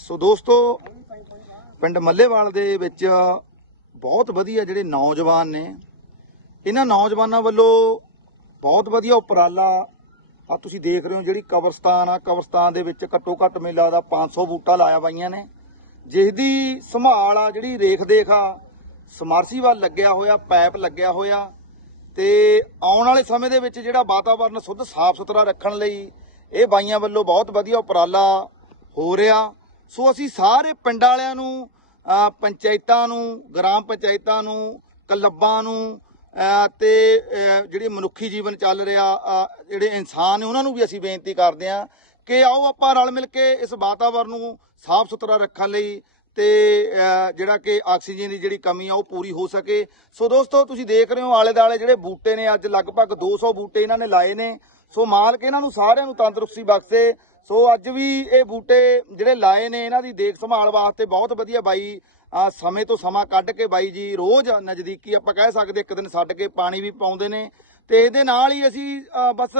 ਸੋ ਦੋਸਤੋ, ਪਿੰਡ ਮੱਲੇਵਾਲ ਦੇ ਵਿੱਚ ਬਹੁਤ ਵਧੀਆ ਜਿਹੜੇ ਨੌਜਵਾਨ ਨੇ, ਇਹਨਾਂ ਨੌਜਵਾਨਾਂ ਵੱਲੋਂ ਬਹੁਤ ਵਧੀਆ ਉਪਰਾਲਾ ਆ ਤੁਸੀਂ ਦੇਖ ਰਹੇ ਹੋ ਜਿਹੜੀ ਕਬਰਸਤਾਨ ਆ ਕਬਰਸਤਾਨ ਦੇ ਵਿੱਚ ਘੱਟੋ ਘੱਟ ਮੈਨੂੰ ਲੱਗਦਾ 500 ਬੂਟਾ ਲਾਇਆ ਬਾਈਆਂ ਨੇ। ਜਿਸ ਦੀ ਸੰਭਾਲ ਆ ਜਿਹੜੀ ਰੇਖ ਦੇਖ ਆ ਸਮਰਸੀਵਾਲ ਲੱਗਿਆ ਹੋਇਆ, ਪਾਈਪ ਲੱਗਿਆ ਹੋਇਆ ਤੇ ਆਉਣ ਵਾਲੇ ਸਮੇਂ ਦੇ ਵਿੱਚ ਜਿਹੜਾ ਵਾਤਾਵਰਨ ਸ਼ੁੱਧ ਸਾਫ਼ ਸੁਥਰਾ ਰੱਖਣ ਲਈ ਇਹ ਬਾਈਆਂ ਵੱਲੋਂ ਬਹੁਤ ਵਧੀਆ ਉਪਰਾਲਾ ਹੋ ਰਿਹਾ। ਸੋ ਅਸੀਂ ਸਾਰੇ ਪਿੰਡ ਵਾਲਿਆਂ ਨੂੰ ਪੰਚਾਇਤਾਂ ਨੂੰ, ਗ੍ਰਾਮ ਪੰਚਾਇਤਾਂ ਨੂੰ, ਕਲੱਬਾਂ ਨੂੰ ਅਹ ਤੇ ਅਹ ਜਿਹੜੀ ਮਨੁੱਖੀ ਜੀਵਨ ਚੱਲ ਰਿਹਾ ਜਿਹੜੇ ਇਨਸਾਨ ਨੇ ਉਹਨਾਂ ਨੂੰ ਵੀ ਅਸੀਂ ਬੇਨਤੀ ਕਰਦੇ ਹਾਂ ਕਿ ਆਓ ਆਪਾਂ ਰਲ ਮਿਲ ਕੇ ਇਸ ਵਾਤਾਵਰਨ ਨੂੰ ਸਾਫ਼ ਸੁਥਰਾ ਰੱਖਣ ਲਈ ਤੇ ਜਿਹੜਾ ਕਿ ਆਕਸੀਜਨ ਦੀ ਜਿਹੜੀ ਕਮੀ ਆ ਉਹ ਪੂਰੀ ਹੋ ਸਕੇ। ਸੋ ਦੋਸਤੋ, ਤੁਸੀਂ ਦੇਖ ਰਹੇ ਹੋ ਆਲੇ ਦਾਲੇ ਜਿਹੜੇ ਬੂਟੇ ਨੇ, ਅੱਜ ਲਗਭਗ 200 ਬੂਟੇ ਇਹਨਾਂ ਨੇ ਲਾਏ ਨੇ। ਸੋ ਮਾਲਕ ਇਹਨਾਂ ਨੂੰ ਸਾਰਿਆਂ ਨੂੰ ਤੰਦਰੁਸਤੀ ਬਖਸ਼ੇ। ਸੋ ਅੱਜ ਵੀ ਇਹ ਬੂਟੇ ਜਿਹੜੇ ਲਾਏ ਨੇ, ਇਹਨਾਂ ਦੀ ਦੇਖ ਸੰਭਾਲ ਵਾਸਤੇ ਬਹੁਤ ਵਧੀਆ ਬਾਈ ਸਮੇਂ ਤੋਂ ਸਮਾਂ ਕੱਢ ਕੇ ਬਾਈ ਜੀ ਰੋਜ਼ ਨਜ਼ਦੀਕੀ ਆਪਾਂ ਕਹਿ ਸਕਦੇ ਇੱਕ ਦਿਨ ਛੱਡ ਕੇ ਪਾਣੀ ਵੀ ਪਾਉਂਦੇ ਨੇ। ਤੇ ਇਹਦੇ ਨਾਲ ਹੀ ਅਸੀਂ ਬਸ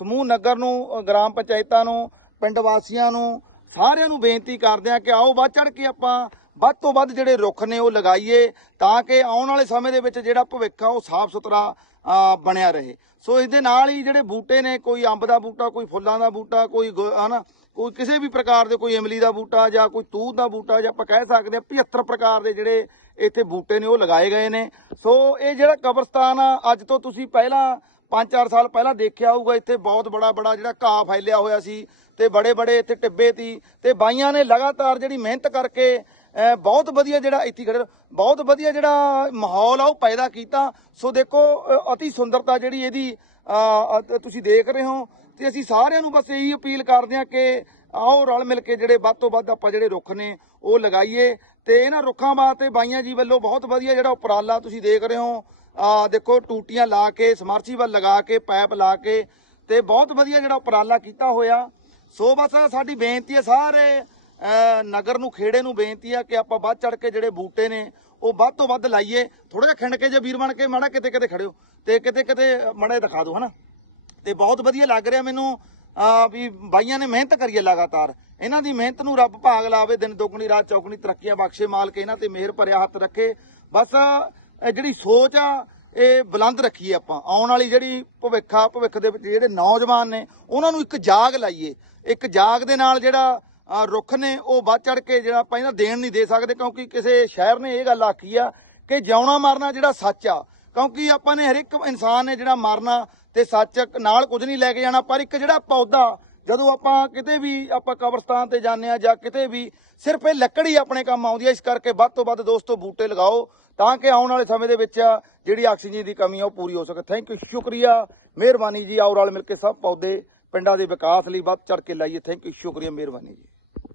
ਸਮੂਹ ਨਗਰ ਨੂੰ ਗ੍ਰਾਮ ਪੰਚਾਇਤਾਂ ਨੂੰ, ਪਿੰਡ ਵਾਸੀਆਂ ਨੂੰ ਸਾਰਿਆਂ ਨੂੰ ਬੇਨਤੀ ਕਰਦੇ ਆ ਕਿ ਆਓ ਵੱਧ ਚੜ ਕੇ ਆਪਾਂ ਵੱਧ ਤੋਂ ਵੱਧ ਜਿਹੜੇ ਰੁੱਖ ਨੇ ਉਹ ਲਗਾਈਏ ਤਾਂ ਕਿ ਆਉਣ ਵਾਲੇ ਸਮੇਂ ਦੇ ਵਿੱਚ ਜਿਹੜਾ ਭਵਿੱਖ ਆ ਉਹ ਸਾਫ਼ ਸੁਥਰਾ ਬਣਿਆ ਰਹੇ। ਸੋ ਇਸ ਦੇ ਨਾਲ ਹੀ ਜਿਹੜੇ ਬੂਟੇ ਨੇ, ਕੋਈ ਅੰਬ ਦਾ ਬੂਟਾ, ਕੋਈ ਫੁੱਲਾਂ ਦਾ ਬੂਟਾ, ਕੋਈ ਗੁ- ਹਨਾ, ਕੋਈ ਕਿਸੇ ਵੀ ਪ੍ਰਕਾਰ ਦੇ ਕੋਈ ਇਮਲੀ ਦਾ ਬੂਟਾ ਜਾਂ ਕੋਈ ਤੂਤ ਦਾ ਬੂਟਾ ਜਾਂ ਆਪਾਂ ਕਹਿ ਸਕਦੇ ਆ 75 ਪ੍ਰਕਾਰ ਦੇ ਜਿਹੜੇ ਇੱਥੇ ਬੂਟੇ ਨੇ ਉਹ ਲਗਾਏ ਗਏ ਨੇ। ਸੋ ਇਹ ਜਿਹੜਾ ਕਬਰਸਤਾਨ ਆ, ਅੱਜ ਤੋਂ ਤੁਸੀਂ ਪਹਿਲਾਂ 5-4 ਸਾਲ ਪਹਿਲਾਂ ਦੇਖਿਆ ਹੋਊਗਾ, ਇੱਥੇ ਬਹੁਤ ਬੜਾ ਬੜਾ ਜਿਹੜਾ ਘਾਹ ਫੈਲਿਆ ਹੋਇਆ ਸੀ ਤੇ ਬੜੇ ਬੜੇ ਇੱਥੇ ਟਿੱਬੇ ਸੀ ਤੇ ਬਾਈਆਂ ਨੇ ਲਗਾਤਾਰ ਜਿਹੜੀ ਮਿਹਨਤ ਕਰਕੇ ਬਹੁਤ ਵਧੀਆ ਜਿਹੜਾ ਇੱਥੇ ਖੜੇ ਬਹੁਤ ਵਧੀਆ ਜਿਹੜਾ ਮਾਹੌਲ ਆ, ਉਹ ਪੈਦਾ ਕੀਤਾ। ਸੋ ਦੇਖੋ ਅਹ ਸੁੰਦਰਤਾ ਜਿਹੜੀ ਇਹਦੀ ਤੁਸੀਂ ਦੇਖ ਰਹੇ ਹੋ। ਤੇ ਅਸੀਂ ਸਾਰਿਆਂ ਨੂੰ ਬਸ ਇਹੀ ਅਪੀਲ ਕਰਦੇ ਹਾਂ ਕਿ ਆਓ ਰਲ ਮਿਲ ਕੇ ਜਿਹੜੇ ਵੱਧ ਤੋਂ ਵੱਧ ਆਪਾਂ ਜਿਹੜੇ ਰੁੱਖ ਨੇ, ਉਹ ਲਗਾਈਏ। ਤੇ ਇਹਨਾਂ ਰੁੱਖਾਂ ਵਾਸਤੇ ਬਾਈਆਂ ਜੀ ਵੱਲੋਂ ਬਹੁਤ ਵਧੀਆ ਜਿਹੜਾ ਉਪਰਾਲਾ ਤੁਸੀਂ ਦੇਖ ਰਹੇ ਹੋ। ਆ, ਦੇਖੋ, ਟੂਟੀਆਂ ਲਾ ਕੇ ਸਮਰਸੀਬਲ ਲਗਾ ਕੇ, ਪਾਈਪ ਲਾ ਕੇ, ਤੇ ਬਹੁਤ ਵਧੀਆ ਜਿਹੜਾ ਉਪਰਾਲਾ ਕੀਤਾ ਹੋਇਆ। ਸੋ ਬਸ ਸਾਡੀ ਬੇਨਤੀ ਹੈ ਸਾਰੇ ਨਗਰ ਨੂੰ ਖੇੜੇ ਨੂੰ ਬੇਨਤੀ ਆ ਕਿ ਆਪਾਂ ਵੱਧ ਚੜ ਕੇ ਜਿਹੜੇ ਬੂਟੇ ਨੇ, ਉਹ ਵੱਧ ਤੋਂ ਵੱਧ ਲਾਈਏ। ਥੋੜਾ ਜਿਹਾ ਖਿੰਡ ਕੇ ਜੇ ਵੀਰ ਬਣ ਕੇ ਮਾੜਾ ਕਿਤੇ ਕਿਤੇ ਖੜਿਓ ਤੇ ਕਿਤੇ ਕਿਤੇ ਮੜੇ ਦਿਖਾ ਦਿਓ, ਹਨਾ? ਤੇ ਬਹੁਤ ਵਧੀਆ ਲੱਗ ਰਿਹਾ ਮੈਨੂੰ ਵੀ ਬਾਈਆਂ ਨੇ ਮਿਹਨਤ ਕਰੀ ਹੈ ਲਗਾਤਾਰ। ਇਹਨਾਂ ਦੀ ਮਿਹਨਤ ਨੂੰ ਰੱਬ ਭਾਗ ਲਾਵੇ, ਦਿਨ ਦੁੱਗਣੀ, ਰਾਤ ਚੌਗਣੀ, ਤਰੱਕੀਆਂ ਬਖਸ਼ੇ ਮਾਲਕ ਇਹਨਾਂ ਤੇ ਮਿਹਰ ਭਰਿਆ ਹੱਥ ਰੱਖੇ। ਬਸ ਜਿਹੜੀ ਸੋਚ ਆ, ਇਹ ਬੁਲੰਦ ਰੱਖੀਏ ਆਪਾਂ। ਆਉਣ ਵਾਲੀ ਜਿਹੜੀ ਭਵਿੱਖ ਆ ਭਵਿੱਖ ਦੇ ਵਿੱਚ ਜਿਹੜੇ ਨੌਜਵਾਨ ਨੇ, ਉਹਨਾਂ ਨੂੰ ਇੱਕ ਜਾਗ ਲਾਈਏ। ਇੱਕ ਜਾਗ ਦੇ ਨਾਲ ਜਿਹੜਾ ਰੁੱਖ ਨੇ, ਉਹ ਵੱਧ ਚੜ ਕੇ ਜਿਹੜਾ ਆਪਾਂ ਇਹਨਾਂ ਦੇਣ ਨਹੀਂ ਦੇ ਸਕਦੇ ਕਿਉਂਕਿ ਕਿਸੇ ਸ਼ਾਇਰ ਨੇ ਇਹ ਗੱਲ ਆਖੀ ਆ ਕਿ ਜਿਉਣਾ ਮਰਨਾ ਜਿਹੜਾ ਸੱਚ ਆ, ਕਿਉਂਕਿ ਆਪਾਂ ਨੇ ਹਰ ਇੱਕ ਇਨਸਾਨ ਨੇ ਜਿਹੜਾ ਮਰਨਾ ਤੇ ਸੱਚ ਨਾਲ ਕੁਝ ਨਹੀਂ ਲੈ ਕੇ ਜਾਣਾ, ਪਰ ਇੱਕ ਜਿਹੜਾ ਪੌਦਾ, ਜਦੋਂ ਆਪਾਂ ਕਿਤੇ ਵੀ ਆਪਾਂ ਕਬਰਸਤਾਨ ਤੇ ਜਾਂਦੇ ਆ ਜਾਂ ਕਿਤੇ ਵੀ, ਸਿਰਫ ਇਹ ਲੱਕੜ ਹੀ ਆਪਣੇ ਕੰਮ ਆਉਂਦੀ ਹੈ ਇਸ ਕਰਕੇ ਵੱਧ ਤੋਂ ਵੱਧ ਦੋਸਤੋ ਬੂਟੇ ਲਗਾਓ ਤਾਂ ਕਿ ਆਉਣ ਵਾਲੇ ਸਮੇਂ ਦੇ ਵਿੱਚ ਜਿਹੜੀ ਆਕਸੀਜਨ ਦੀ ਕਮੀ ਆ ਉਹ ਪੂਰੀ ਹੋ ਸਕੇ। ਥੈਂਕ ਯੂ ਸ਼ੁਕਰੀਆ, ਮਿਹਰਬਾਨੀ ਜੀ, ਆਓ ਰਲ ਮਿਲ ਕੇ ਸਭ ਪੌਦੇ ਪਿੰਡਾਂ ਦੇ ਵਿਕਾਸ ਲਈ ਵੱਧ ਚੜ ਕੇ ਲਾਈਏ। ਥੈਂਕ ਯੂ ਸ਼ੁਕਰੀਆ, ਮਿਹਰਬਾਨੀ ਜੀ।